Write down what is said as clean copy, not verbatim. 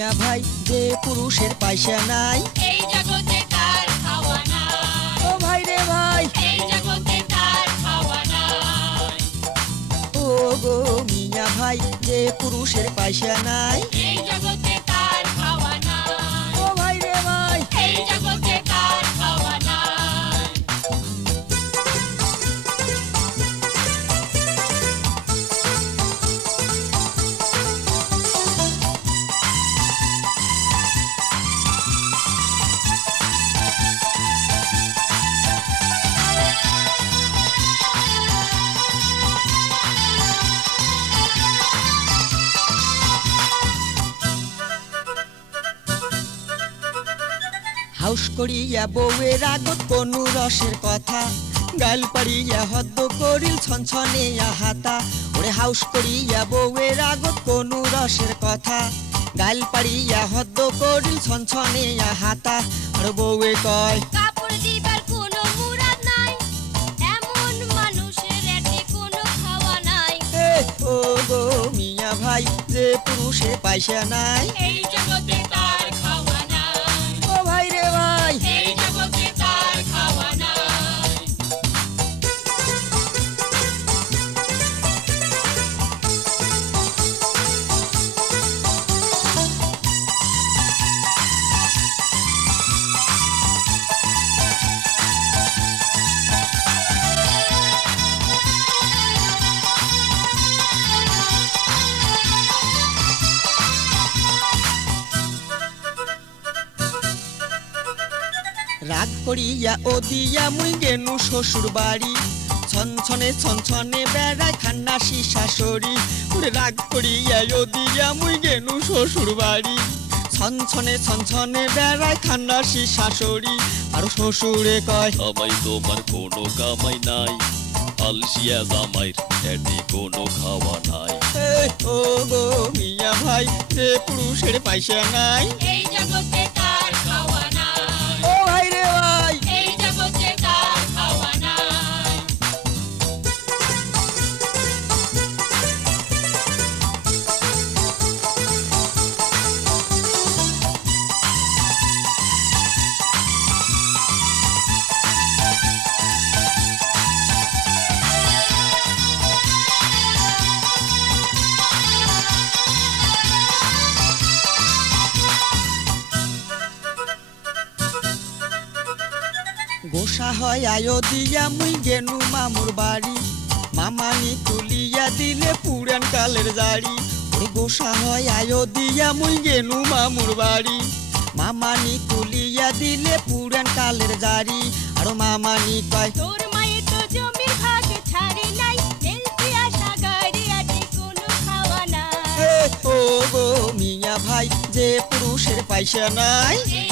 মিয়া ভাই যে পুরুষের পয়সা নাই এই জগতে তার খাওয়া নাই। ও ভাই রে ভাই এই জগতে তার খাওয়া নাই। ও গো মিয়া ভাই যে পুরুষের পয়সা নাই এই জগতে তার খাওয়া নাই। ও ভাই রে ভাই এই জগতে তার খাওয়া নাই। হাউস করিয়া বউয়ের আগত কোনো রসের কথা গাল পাড়িয়া হদ্দ করিল ছনছনিয়া হাতা ওরে হাউস করিয়া বউয়ের আগত কোনো রসের কথা গাল পাড়িয়া হদ্দ করিল ছনছনিয়া হাতা আর বউয়ে কয় কাপড় দিবার কোনো মুরাদ নাই, এমন মানুষের এতে কোনো খাওয়া নাই। এ ও গো মিয়া ভাই যে পুরুষের পয়সা নাই এই জগতে তার খাওয়া নাই। ও ভাই রে ভাই এই জগতে তার খাওয়া নাই। রাগ করিয়া ও দিয়া মুই গেনু শ্বশুর বাড়ি ছনছনে ছনছনে বেড়ায় খান্নাসি শাশুড়ি ওরে রাগ করিয়া ও দিয়া মুই গেনু শ্বশুর বাড়ি ছনছনে ছনছনে বেড়ায় খান্নাসি শাশুড়ি আর শ্বশুরে কয় জামাই তোমার কোনো কামাই নাই, আলসিয়া জামাইর এটি কোনো খাওয়া নাই। এ ও গো মিয়া ভাই যে পুরুষের পয়সা নাই এই জগতে তার খাওয়া নাই। ও ভাই রে ভাই এই জগতে তার খাওয়া নাই। গোসা হয় আয়ো দিয়া মুই গেনু মামুর বাড়ি মামানি তুলিয়া দিলে পুরান কালের জাড়ি ওরে গোসা হয় আয়ো দিয়া মুই গেনু মামুর বাড়ি মামানি তুলিয়া দিলে পুরান কালের জাড়ি আর মামানি কয় তোর মায়ে তো জমির ভাগ ছাড়ে নাই, ফেলতে আসা গাড়ি আছে কোনো খাওয়া নাই। এ ও গো মিয়া ভাই যে পুরুষের পয়সা নাই এই